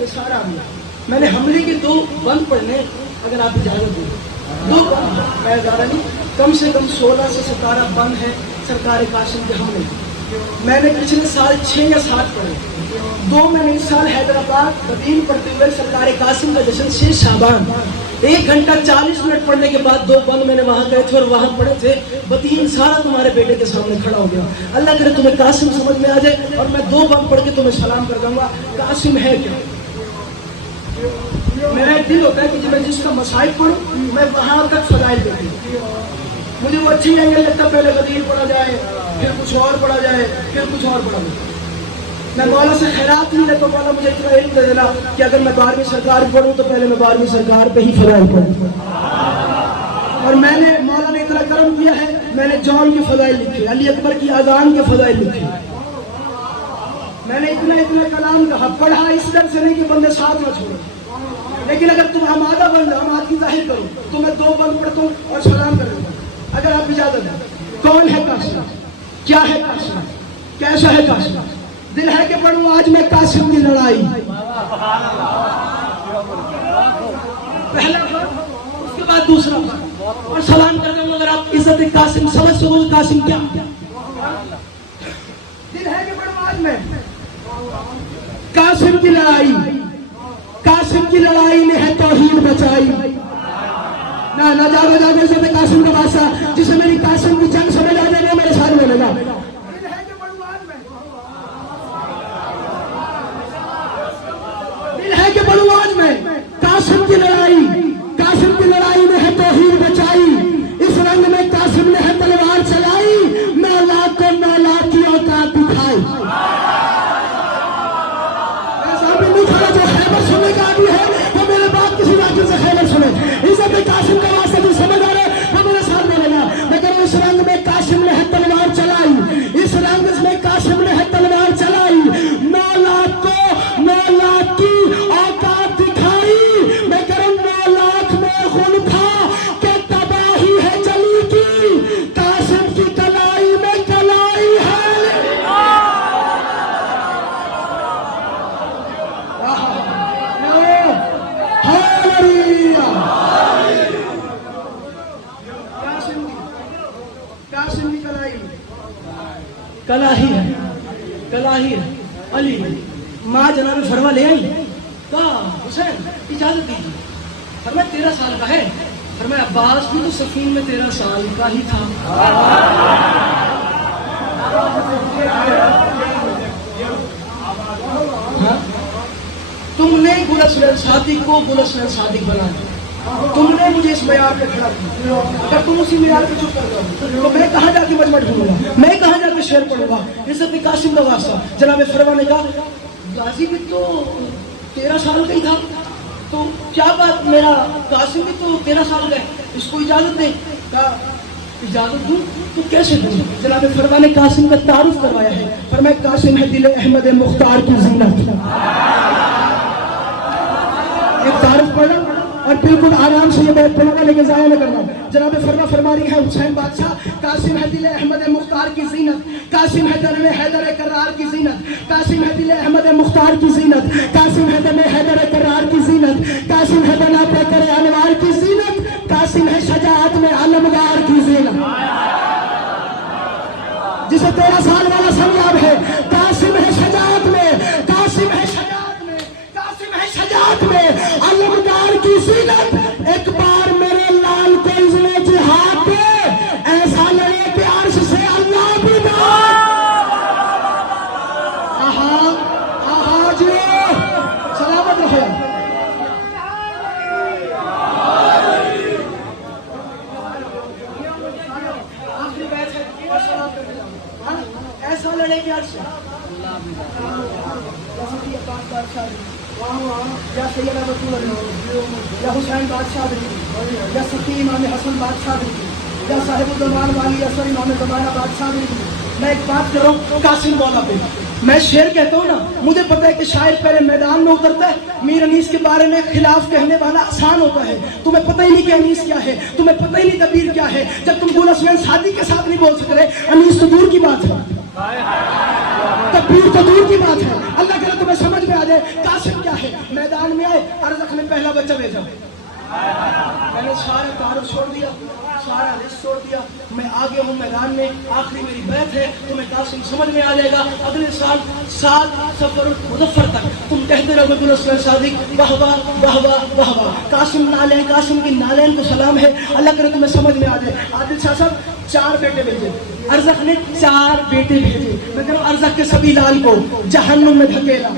ये सारा अमीर। मैंने हमले के 2 बंद पढ़ने, अगर आप इजाजत दें। 2 बंद, मैं ज़्यादा नहीं, कम से कम 16 से 17 बंद है सरकार कासिम के हमले। मैंने पिछले साल 6 या 7 पढ़े। 2 मैंने इस साल हैदराबाद बदीन पढ़ते हुए सरकार कासिम का जश्न 6 शाबान 1 घंटा 40 मिनट पढ़ने के बाद 2 बंद मैंने वहां गए थे और वहां पढ़े थे। बदीन सारा तुम्हारे बेटे के सामने खड़ा हो गया। अल्लाह करे तुम्हें कासिम समझ में आ जाए और मैं 2 बंद पढ़ के तुम्हें सलाम कर दूंगा। कासिम है क्या? मेरा एक दिल होता है कि जब मैं जिसका मसाइब पढ़ूं मैं वहां तक फजाइल देखूं। मुझे वो अच्छी नहीं लगता, पहले गदीर पढ़ा जाए, फिर कुछ और पढ़ा जाए, फिर कुछ और पढ़ा जाए। मैं मौला से खैरात नहीं लेता, मौला मुझे इतना इल्म दे देना कि अगर मैं 12वीं सरकार पढ़ूं तो पहले मैं 12वीं सरकार पे ही फजाइल पढ़ूं। और मैंने, मौला ने इतना करम किया है, मैंने जॉन की फजाइल लिखी, अली अकबर की अजान की फजाइल लिखी। मैंने इतना इतना कलाम कहा, पढ़ा इस डर से नहीं कि बंदे साथ न छोड़े, लेकिन अगर तुम हमारा बंदा हमारी जाहिर करो तो मैं 2 बंद पढ़ता हूँ और सलाम कर दूंगा, अगर आप इजाजत है। कौन है कासिम? क्या है कासिम? कैसा है कासिम? दिल है कि पढ़ूं आज मैं कासिम की लड़ाई। पहला बात, उसके बाद दूसरा बात और सलाम कर दूंगा। अगर आप इज्जत कासिम समझ सको कासिम क्या? दिल है कि पढ़ूं आज मैं कासिम की लड़ाई। कासिम की लड़ाई ने है तौहीद बचाई। ना जागो जागो इज्जत कासिम का बादशाह, जिसे मेरी कासिम की जंग समझ आ जाए वो मेरे साथ बोलेगा। दिल है कि पढ़ूं आज मैं कासिम की लड़ाई। कासिम की लड़ाई ने है तौहीद बचाई। इस रंग में कासिम ने है तलवार चलाई। 9 लाख को 9 लाख की औकात दिखाई। जो खैबर सुनने का आदमी है वो मेरे बाप किसी राजू से खैबर सुने। इज्जत कासिम का वास्ता जो समझ आ रहा है वो मेरे साथ बोलेगा। लेकिन इस रंग में कासिम ने है तलवार चलाई। इस रंग में कासिम ने है तलवार चलाई। 9 लाख को 9 लाख की औकात दिखाई। मैं करूं 9 लाख में खून था कि तबाही है जली की। कासिम की कलाई में कलाई है। कलाही है, कलाही है। अली माँ जनाब फरवा ले आई, कहा हुसैन इजाजत दीजिए। फरमाया 13 साल का है। फरमाया अब्बास भी तो सफीन में 13 साल का ही था। हाँ? तुमने गुलशन सादिक को गुलशन सादिक बनाया। तुमने मुझे इस मैार पे खड़ा किया। अगर तुम उसी मैार पे चुप कर दो तो मैं कहाँ जाके मजमा ढूंढूंगा, मैं कहाँ जाके शेर पढ़ूंगा। इज्जत कासिम का वास्ता जनाब फरवा ने कहा गाजी भी तो 13 साल का ही था, तो क्या बात, मेरा कासिम भी तो 13 साल का है, इसको इजाजत दे। कहा इजाजत दूं तो कैसे दूं? जनाब फरवा ने कासिम का तारुफ करवाया है। फरमाया कासिम है दिल अहमद मुख्तार की जीनत। एक तारुफ पढ़ा और बिल्कुल आराम से ये बैठ पढ़ूंगा, लेकिन जाया न करना। जनाब फरमा फरमा रही है हुसैन बादशाह, कासिम है दिल अहमद मुख्तार की जीनत। कासिम है दर में हैदर करार की जीनत। कासिम है दिल अहमद मुख्तार की जीनत। कासिम है दर में हैदर करार की जीनत। कासिम है बना पे करे अनवार की जीनत। कासिम है शजाअत में आलमगार की जीनत। जिसे 13 साल वाला संयाब है, कासिम है शजाअत में, कासिम है शजाअत में, कासिम है शजाअत में आलमगार की जीनत। एक बार मेरे लाल को इज़्ने जिहाद पे ऐसा लड़े कि अर्श से अल्लाह भी ना। आहा आहा जी सलामत बादशाह या सैयदा बतूल या हुसैन बादशाह या सफ़ी इमाम हसन बादशाह या साहिब ज़मान वाली असर इमाम ज़माना बादशाह। मैं एक बात कर रहा हूँ कासिम मौला पे, मैं शेर कहता हूँ ना, मुझे पता है कि शायर पहले मैदान में उतरता है। मीर अनीस के बारे में खिलाफ कहने वाला आसान होता है। तुम्हें पता ही नहीं कि अनीस क्या है, तुम्हें पता ही नहीं कबीर क्या है। जब तुम गुल असमैन सादी के साथ नहीं बोल सकते, अनीस तो दूर की बात है, कबीर तो दूर की बात है। अल्लाह करे तुम्हें समझ में आ जाए कासिम क्या है। मैदान में आए, अरज़ख ने पहला बच्चा भेजा, मैंने सारा तारुफ छोड़ दिया, सारा रिश्त छोड़ दिया, मैं आगे हूँ मैदान में, आखिरी मेरी बैत है, तुम्हें कासिम समझ में आ जाएगा। अगले साल 7 सफर मुज़फ़्फ़र तक तुम कहते रहोगे गुल असमैन सादिक वाह वाह वाह वाह वाह वाह। कासिम नालैन, कासिम की नालैन को सलाम है। अल्लाह करे तुम्हें समझ में आ जाए। आदिल शाह साहब 4 बेटे भेजे, अरज़ख ने 4 बेटे भेजे। मैं कह रहा हूँ अरज़ख के सभी लाल को जहन्नुम में धकेला।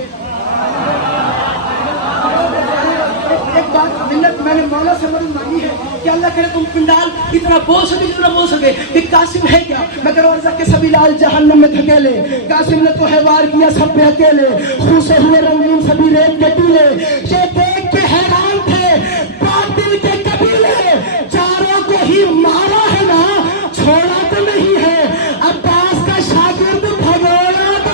एक बात मिन्नत मैंने मौला से मदद मांगी है कि अल्लाह करे तुम पिंडाल इतना बोल सके जितना बोल सके कि कासिम है क्या। मैं कह रहा हूँ अरज़ख के सभी लाल जहन्नुम में धकेले। कासिम ने तो है वार किया सब पे अकेले, खून से हुए रंगीन सभी रेत के टीले। ये देख के हैरान थे बातिल के कबीले, चारों को ही मारा है ना, छोड़ा तो नहीं है। अब्बास का शागिर्द भगोड़ा तो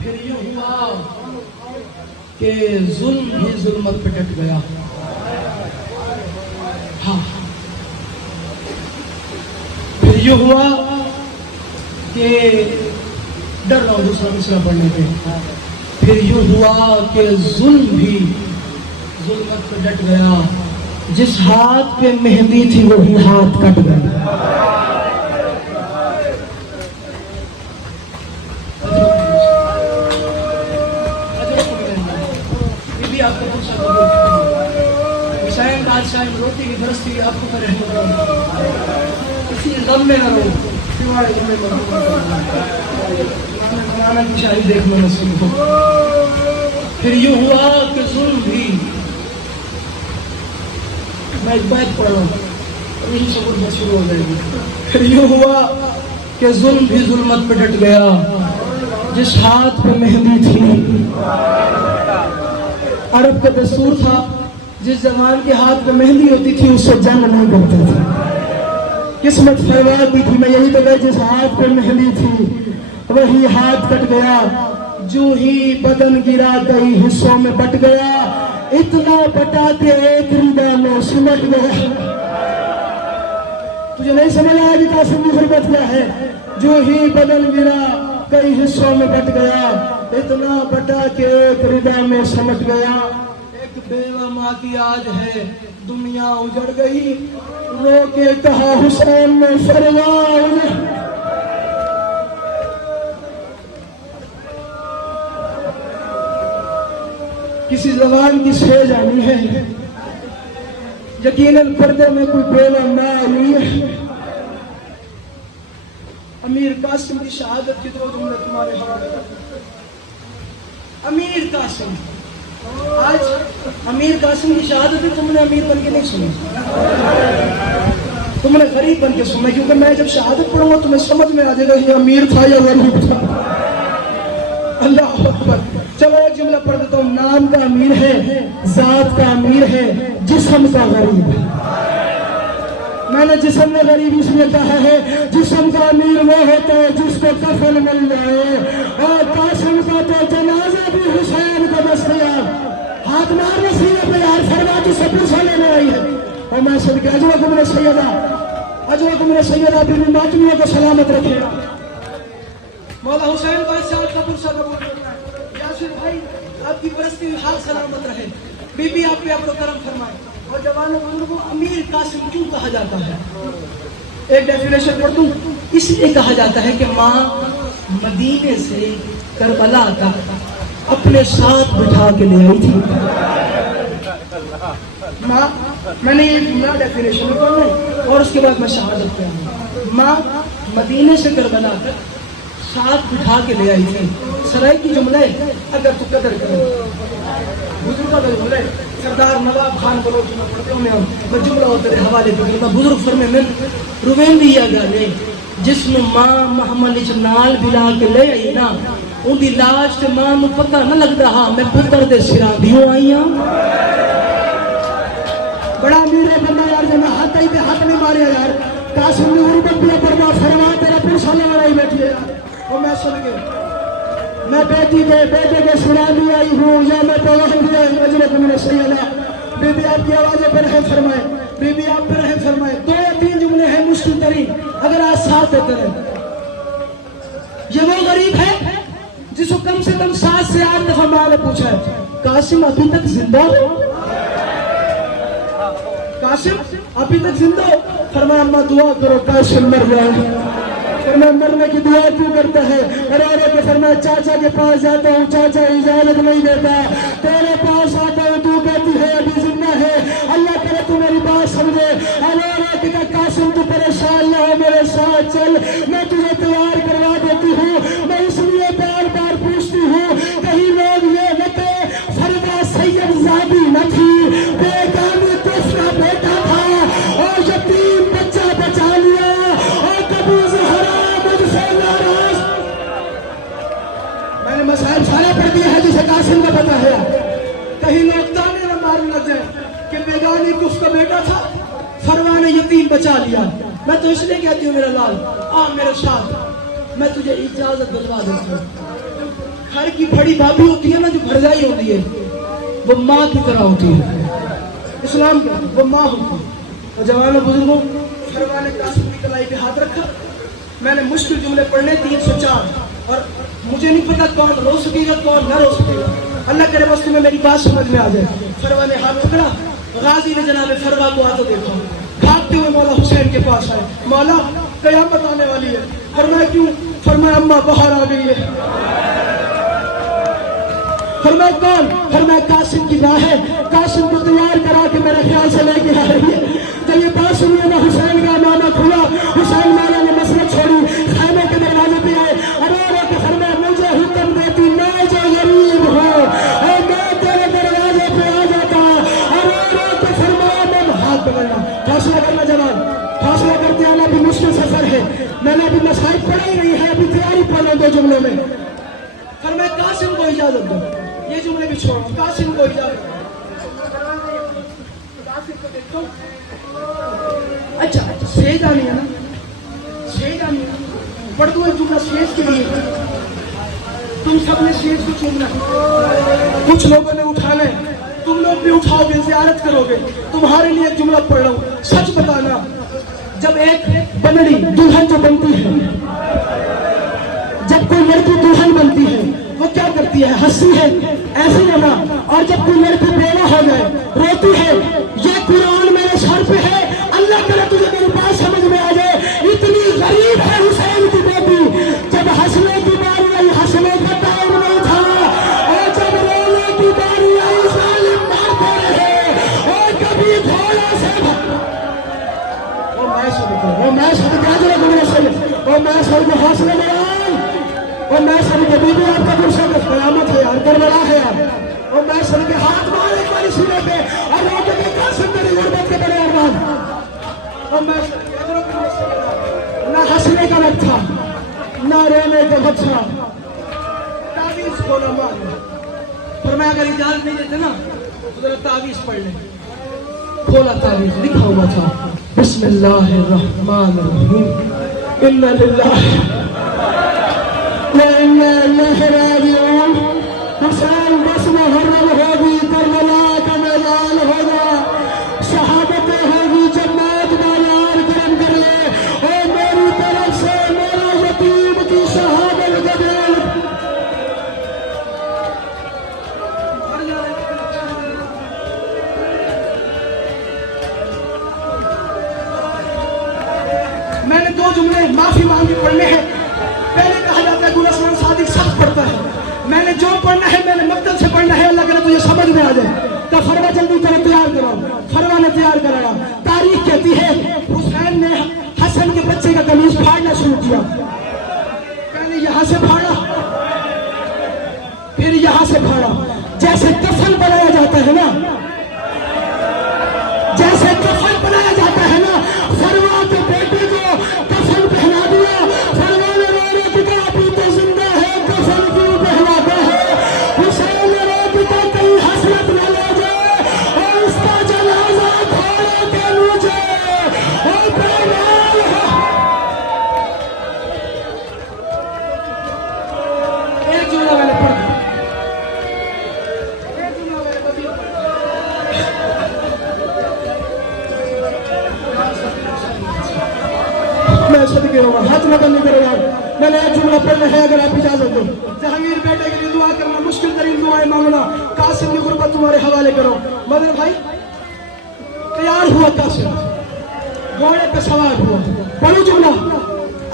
फिर यूं हुआ कि जुल्म ही जुल्मत पे डट गया। हाँ, फिर यूं हुआ कि डर रहा हूं दूसरा मिसरा पढ़ने पे। फिर यूं हुआ कि जुल्म भी जुल्मत पे डट गया, जिस हाथ पे मेहंदी थी वही हाथ कट गया। आपको हुसैन बादशाह रोटी की बरस थी, आपको मैं रहने इसी गम में न रो, सिवाय बनाना की शायरी देख लो नसीब को। फिर यूं हुआ कि जुल्म भी, मैं एक बात पढ़ रहा हूँ और यही सबूत बस शुरू हो जाएगी। फिर यूं हुआ कि जुल्म भी जुल्मत पे डट गया, जिस हाथ पे मेहंदी थी। अरब का दस्तूर था, जिस जवान के हाथ पे मेहंदी होती थी उससे जंग नहीं करते थे। किस्मत फरवा दी थी, मैं यही तो गई जिस हाथ पे मेहंदी थी वही हाथ कट गया। जो ही बदन गिरा कई हिस्सों में बट गया, इतना बटा के एक हृदय में सिमट गया। तुझे नहीं समझ आया कि कासिम की गुर्बत क्या है। जो ही बदन गिरा कई हिस्सों में बट गया, इतना बटा के एक हृदय में समझ गया। एक बेवा माँ की आज है दुनिया उजड़ गई, रो के कहा हुसैन ने फरमान। किसी जबान की सेज आनी है, यकीनन पर्दे में कोई बेवा माँ आई है। अमीर कासिम की शहादत की तो तुमने तुम्हारे हवाले कर। अमीर कासिम, आज अमीर कासिम की शहादत भी तुमने अमीर बन के नहीं सुनी, तुमने गरीब बन के सुना। क्योंकि मैं जब शहादत पढ़ूंगा तुम्हें समझ में आ जाएगा ये अमीर था या गरीब था। अल्लाह अकबर। चलो एक जुमला पढ़ देता हूँ। नाम का अमीर है, जात का अमीर है, जिस्म का गरीब है। मैंने जिस्म में गरीब इसलिए कहा है, जिस्म का अमीर वो होता है जिसको कफन मिल जाए। और कासिम का तो जनाजा भी हुसैन का दस्तयाब। हाथ मारने सीने पे यार, फरमा की सब लेने आई है। और मैं सदके अजवा को मेरे सैयदा, अजवा को मेरे सैयदा अपनी मातमियों को सलामत रखे। मौला हुसैन बादशाह का पुरसा कबूल करना है। यासिर भाई आपकी बरसती हुई हाल सलामत रहे। बीबी आप पे अपना करम फरमाए। और जवानों को अमीर कासिम क्यों कहा जाता है? एक डेफिनेशन पढ़ दूं। इसलिए कहा जाता है कि माँ मदीने से करबला तक अपने साथ बिठा के ले आई थी। माँ, मैंने ये जुमला डेफिनेशन में पढ़ना और उसके बाद मैं शहादत करूंगा। माँ मदीने से करबला तक साथ बिठा के ले आई थी। सराय की जुमले अगर तू कदर करे बुजुर्गों का जुमले सरदार नवाब खान बलोच में पढ़ते हो मैं जुमला हो तेरे हवाले पे करता बुजुर्ग फरमे में रुवेंदी या गाने जिसनु मां मोहम्मद इच नाल बिला के ले आई ना उनकी लाश ते मां नु पता न लगदा हां मैं पुत्र दे सिरा दियो आई हां। बड़ा अमीर है बंदा यार जो मैं हाथ ही पे हाथ नहीं मारे यार कासिम ने गुरबत भी परवा फरमा तेरा पुरुष वाला लड़ाई बैठी है यार। वो मैं सुन के मैं बेटे के सिरा भी आई हूँ या मैं पैदा हो गया अजरत मैंने सही अला बीबी आपकी आवाज़ पर रहम फरमाए बीबी आप पर रहम फरमाए। 2 या 3 जुमले हैं मुश्किल तरीन अगर आज साथ देते रहे। ये वो गरीब है जिसको कम से कम 7 से 8 दफा माँ ने पूछा है कासिम अभी तक जिंदा हो कासिम अभी तक जिंदा हो। फरमाया अम्मा दुआ करो कासिम मर जाए। फरमाया मरने की दुआ क्यों करता है अरे के फरमाया चाचा के पास जाता हूँ चाचा इजाजत नहीं देता तेरे पास आता हूँ तू कहती है अभी जिंदा है अल्लाह करे तू मेरी बात समझे। अरे कासिम तू परेशान न हो मेरे साथ चल मैं तुझे तैयार करवा देती हूँ। मैं इसलिए बार बार पूछती हूँ कहीं लोग ये बते फरदा सैयद जादी न थी बेगानी तुफना बेटा था और यतीम बच्चा बचा लिया और कभी ज़हरा मुझसे नाराज। मैंने मसाइल सारे पढ़ दिए हैं जिसे कासिम का पता है कहीं लोग ताने न मारने लग जाए कि बेगानी कुछ का बेटा था फरवा ने यतीम बचा लिया। मैं तो इसलिए कहती हूँ मेरा लाल आ मेरे साथ मैं तुझे इजाजत दिलवा देती हूँ। घर की बड़ी भाभी होती है ना जो भरजाई होती है वो माँ की तरह होती है इस्लाम की वो माँ होती है। और जवानों बुजुर्गों फरवा ने कासिम की कलाई पे हाथ रखा। मैंने मुश्किल जुमले पढ़ने 304 और मुझे नहीं पता कौन रो सकेगा कौन ना रो सकेगा। अल्लाह करे बस तुम्हें मेरी बात समझ में आ जाए। फरवा ने हाथ पकड़ा गाजी ने जनाब फरवा को आते देखा भागते हुए मौला हुसैन के पास आए मौला कयामत आने वाली है। फरमाया क्यों फरमाया अम्मा बाहर आ गई है। फरमाया कौन फरमाया कासिम की माँ है कासिम को तैयार करा के मेरे ख्याल से लेके आ रही है। जब ये बात सुनी ना हुसैन का नामा खुला हुसैन माला ने मसरत छोड़ी खाने के दरवाजे पे आए अरे फरमाया मुझे हुक्म देती मैं जो गरीब हूँ मैं तेरे दरवाजे पे आ जाता अरे फरमाया मैं हाथ पकड़ना फैसला करना जवान फैसला करते आना अभी मुश्किल सफर है। मैंने अभी मसाइल पढ़ा ही नहीं है अभी तैयारी पढ़ लो 2 जुमलों में। फरमाया कासिम को इजाजत दो ये जुमले भी छोड़ो कासिम को इजाजत कासिम को देखो। अच्छा सेज आनी है ना सेज आनी है पढ़ दो एक जुमला सेज के लिए तुम सबने सेज को चुनना कुछ लोगों ने उठाना है तुम लोग भी उठाओगे ज़ियारत करोगे तुम्हारे लिए एक जुमला पढ़ रहा हूँ सच बताना। जब एक बनड़ी दुल्हन जो बनती है जब कोई लड़की दुल्हन बनती है वो क्या करती है हंसती है ऐसे ही ना और जब कोई लड़की बेवा हो जाए रोती है ये कुरान मेरे सर पे है अल्लाह करे तुझे मेरी बात समझ में आ जाए। इतनी गरीब है हुसैन की बेटी जब हंसने की बारी आई हंसने का टाइम नहीं था और जब रोने की बारी आई जालिम मारते रहे और कभी घोड़ा से वो मैं सुन के हौसले में और मैं सुन के बीबी आपका गुस्सा में कयामत है यार करबला है यार और मैं सुन के हाथ मार एक बार सीने पे और रोटे के कासिम मेरी गुर्बत के बड़े अरमान और मैं ना हंसने का वक्त था ना रोने का वक्त था तावीज़ खोला मार पर मैं अगर इजाजत नहीं देते ना तो जरा तावीज़ पढ़ ले खोला तावीज़ लिखा हुआ था बिस्मिल्लाहिर्रहमानिर्रहीम इन्ना लिल्लाहि हुसैन बस मुहर्रम होगी करबला का मैदान होगा शहादतें होगी जन्नत का यार करम कर ले और मेरी तरफ से मेरा यतीम की शहादत कबूल। मैंने 2 जुमले माफी मांगी पढ़ने हैं। पहले कहा जाता है गुलस्तान सादिक सख्त पढ़ता है मैंने जो पढ़ना है मैंने मकतब से पढ़ना है अल्लाह करे तुझे समझ में आ जाए। तो फरवा जल्दी करो तैयार करो फरवा ने तैयार कराया। तारीख कहती है हुसैन ने हसन के बच्चे का कमीज शुरू किया। पहले यहाँ से फाड़ा, फिर यहाँ से फाड़ा। जैसे कफन बनाया जाता है ना, जैसे कफन बनाया जाता है ना, फरवा के बेटे को कफन पहना दिया। फरवा ने रो रो के कहा अभी तो जिंदा है, कफन क्यों पहनाता है? हुसैन ने रो के कहा कहीं हसरत न ले जाए और उसका जनाजा घोड़े के नीचे और बेमाल है। एक जुमला मैंने पढ़ दिया, एक जुमला मैंने कभी मैं सदके होगा, हाथ न करने करो यार। मैंने एक जुमला पढ़ना है, अगर आप इजाजत दो। जहांगीर बेटे के लिए दुआ करना, मुश्किल तरीन दुआएं मांगना, कासिम की गुर्बत तुम्हारे हवाले करो। मदर भाई तैयार हुआ, कासिम घोड़े पे सवार हुआ। पढ़ो जुमला।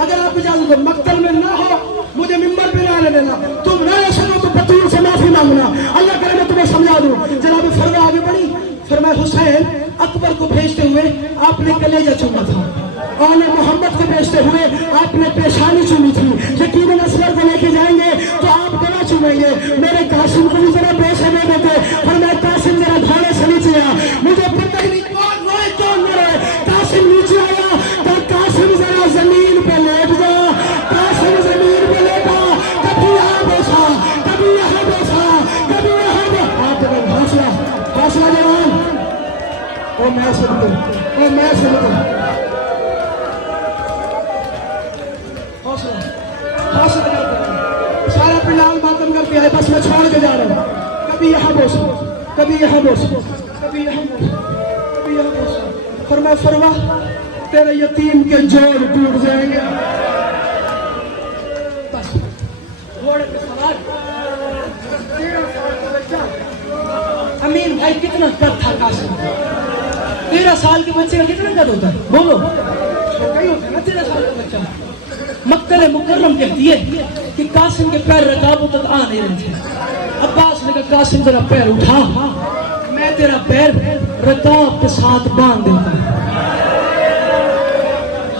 अगर आप इजाजत दो, मक्तल में ना हो, मुझे मिंबर पे ना आने देना। तुम ना सुनो तो बतूल से माफी मांगना, अल्लाह करे मैं तुम्हें समझा दूं। जनाब फरवा आगे बढ़ी, फरमाया हुसैन अकबर को भेजते हुए आपने कलेजा चूमा था, और मोहम्मद को भेजते हुए आपने पेशानी चुनी थी। यकीनन असगर को लेके जाएंगे तो आप गला चुमेंगे। मेरे कासिम को भी जरा पेश है देते, और मैं कासिम जरा घोड़े से नीचे आ। मुझे पता ही नहीं कौन रोए कौन न रोए। कासिम नीचे आया तो कासिम जरा जमीन पे लेट जा। कासिम जमीन पे लेटा, कभी यहाँ बैठा, कभी यहाँ बैठा, कभी यहाँ बैठा। हौसला हौसला जवान। ओ मैं सुनता, ओ मैं सुनता। हौसला करते सारा पिलाल मातम करके आए, बस मैं छोड़ के जा रहा हूँ। कभी यहाँ बोसो, कभी यहाँ बोसो, कभी यहाँ बोसो, कभी यहाँ बोसो। फरमाया फरवा तेरे यतीम के जोड़ टूट जाएंगे। बस घोड़े पे सवार 13 साल का बच्चा। अमीन भाई कितना कद था कासिम? 13 साल के बच्चे का कितना कद होता है बोलो? छोटा ही होता है ना 13 साल का बच्चा। मक्तल मुकर्रम कहती है कि कासिम के पैर रकाबों तक आ नहीं रहे थे। अब्बास ने कहा कासिम जरा पैर उठा, मैं तेरा पैर रकाब के साथ बांध देता हूं।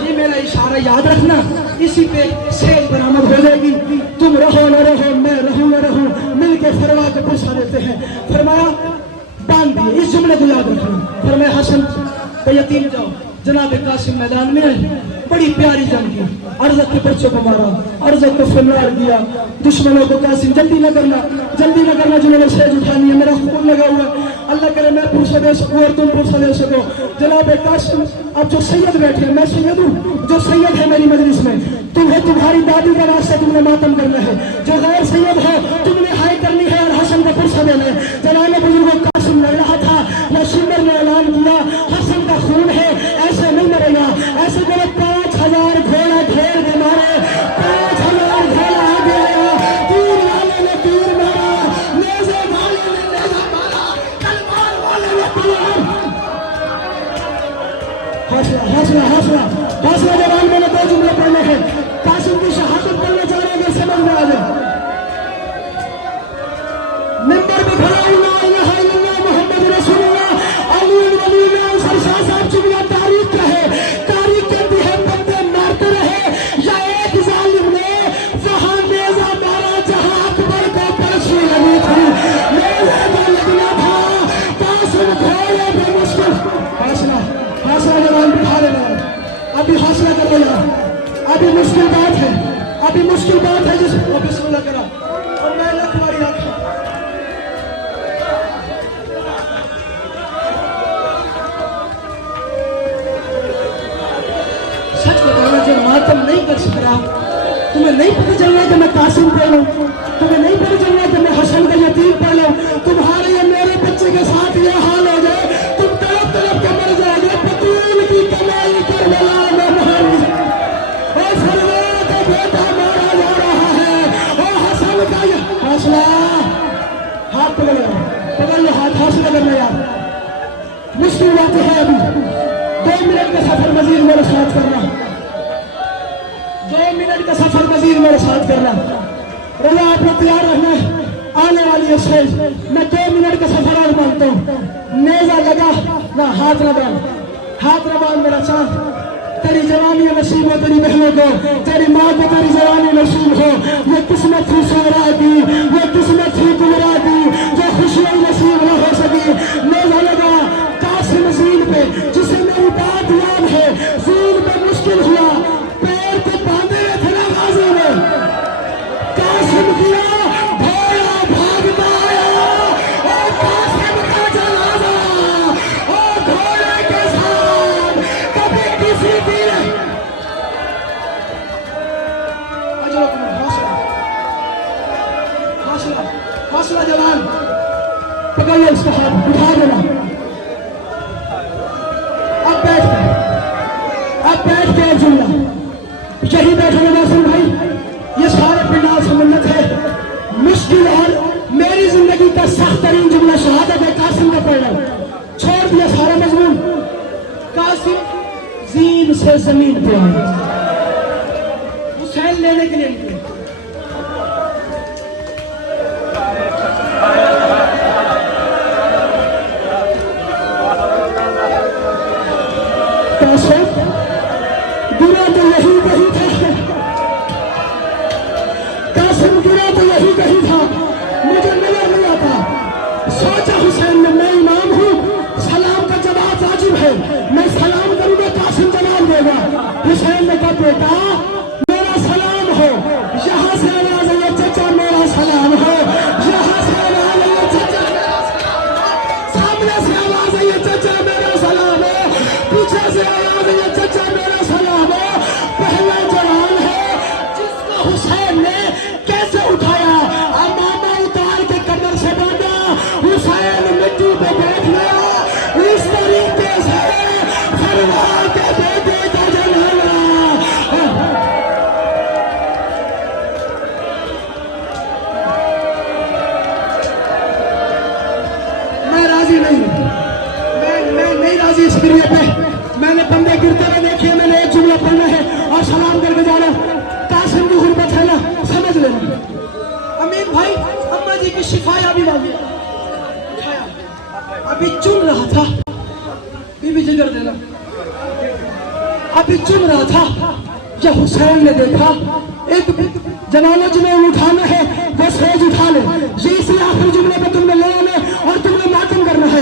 ये मेरा इशारा याद रखना, इसी पे सेल बरामद हो जाएगी। तुम रहो न रहो, मैं रहूं न रहूं, मिलके फरवा के पैसा देते हैं। फरमाया बांध दिए। इस जुमले को याद रखना। फरमाया हसन तो यतीम जाओ। जनाब कासिम मैदान में आए, बड़ी प्यारी जंग की। अर्जक के बच्चों को मारा, अर्जक को फिलहाल दिया। दुश्मनों को कासिम जल्दी न करना, जल्दी न करना, जिन्होंने सेज उठानी है। मेरा खून लगा हुआ, अल्लाह करे मैं पुरसा दे सकूं और तुम पुरसा दे सको। जनाब कासिम अब जो सैयद बैठे हैं, मैं सैयद हूँ, जो सैयद है मेरी मजलिस में, तुम्हें तुम्हारी दादी का रास्ता तुमने मातम करना है। जो गैर सैयद है तुमने हाई करनी है और हसन को पुरसा देना है। जनाब बुजुर्गों कासिम लड़ रहा था, मैं शिमर ने ऐलान किया हसन का खून है, ऐसे नहीं मरेगा। ऐसे बोले 5000 घोड़ा घेर के मारे, 5000 घोड़ा आगे आया। तीर वाले ने तीर मारा, नेज़े वाले ने नेज़ा मारा, तलवार वाले ने तलवार। हौसला हौसला हौसला हौसला जवान। मैंने 2 जुमले पढ़ने हैं। कासिम की शहादत पढ़ना चाह रहे हैं, समझ में आ जाए। मिंबर पे खड़ा हूं, ला इलाहा इल्लल्लाह मुहम्मद रसूलुल्लाह। अली वली में सरशाह साहब जुमला तारीख का है। तारीख कहती है बंदे मारते रहे या एक जालिम ने वहां नेज़ा मारा जहां अकबर को परछी लगी थी। नेज़ा का लगना था, कासिम घोड़े पे मुश्किल। हौसला हौसला जवान, बिठा लेना। अभी हौसला कर लो यार, अभी मुश्किल बात है, अभी मुश्किल बात है। जिस बिस्मिल्लाह करा और मैं लखवारी आखा। सच बताना, जो मातम नहीं कर सक रहा, तुम्हें नहीं पता चल रहा कि मैं कासिम पढ़ लूं, तुम्हें नहीं पता चल रहा कि मैं हसन का यतीम पढ़ लूं। तुम्हारे या मेरे बच्चे के साथ ये हाल हो जाए, तुम तड़प तड़प के मर जाओगे। बतूल की कमाई कर मिला में महान और फरवा का बेटा मारा जा रहा है। और हसन का हौसला, हाथ पकड़ लो, हाथ हौसला करना यार। मुश्किल बात है अभी 2 मिनट का सफर मजीद मेरे साथ करना, 2 मिनट का सफर मजीद मेरे साथ करना। रजा आपने तैयार रहना है, आने वाली है स्टेज। मैं 2 मिनट का सफर और मानता हूँ। नेज़ा लगा ना, हाथ न बांध, हाथ न बांध मेरा चांद। तेरी जवानी नसीब हो तेरी बहनों को, तेरी माँ को तेरी जवानी नसीब हो। ये किस्मत थी सोहरा की, ये किस्मत थी कुमरा की, जो खुशियाँ नसीब न हो सकी। मेला लगा कासिम जीन पे, जिसे मेरी बात याद है, जीन पे मुश्किल हुआ, पैर को बांधे हुए थे ना गाजी में, कासिम किया भोला भागता आया, और कासिम का जनाजा और घोड़े के साथ कभी किसी की हौसला हौसला जवान, पकड़ लो इसका हाथ, उठा देना। अब बैठ के जुमला यही बैठे नासिर भाई, ये सारे पिंडाल से मिन्नत है। मुश्किल और मेरी जिंदगी का सख्त तरीन जुमला शहादत है, कासिम का पढ़ लो, छोड़ दिया सारा मजमून। कासिम जीन से जमीन पे आए, हुसैन लेने के लिए निकले। गिरा तो यही कहीं था, कासिम गिरा तो यही कहीं था, मुझे मिला था। सोचा हुसैन ने मैं इमाम हूँ, सलाम का जवाब वाजिब है, मैं सलाम करूंगा कासिम जवाब देगा। हुसैन ने कहा बेटा मेरा सलाम हो, यहाँ से आवाज है चचा मेरा सलाम हो, यहाँ से आवाज है चचा मेरा सलाम हो, सामने से आवाज है चचा मेरा सलाम हो, पीछे से आवाज है चचा मेरा सलाम हो। पहला जवान है जिसको हुसैन ने कैसे उठाया, अमामा उतार के कमर से बांधा, हुसैन मिट्टी पे बैठ गया। इस तरीके से फरवा के बेटे का जनाजा। मैं राजी नहीं, मैं नहीं राजी इस क्रिया पे। मैंने बंदे गिरते हुए देखे, मैंने एक जुमला पढ़ना है और सलाम करके जाना। कासिम की गुर्बत है ना, समझ लेना। अमीर भाई अम्मा जी की शिफाया भी मांगी, उठाया, अभी चुन रहा था, बीबी जिगर देना, अभी चुन रहा था, जब हुसैन ने देखा एक जवानों जिन्हें उठाना है वो सेज उठा ले, ये इसी आखिरी जुमले पे तुमने ले आना और तुमने मातम करना है।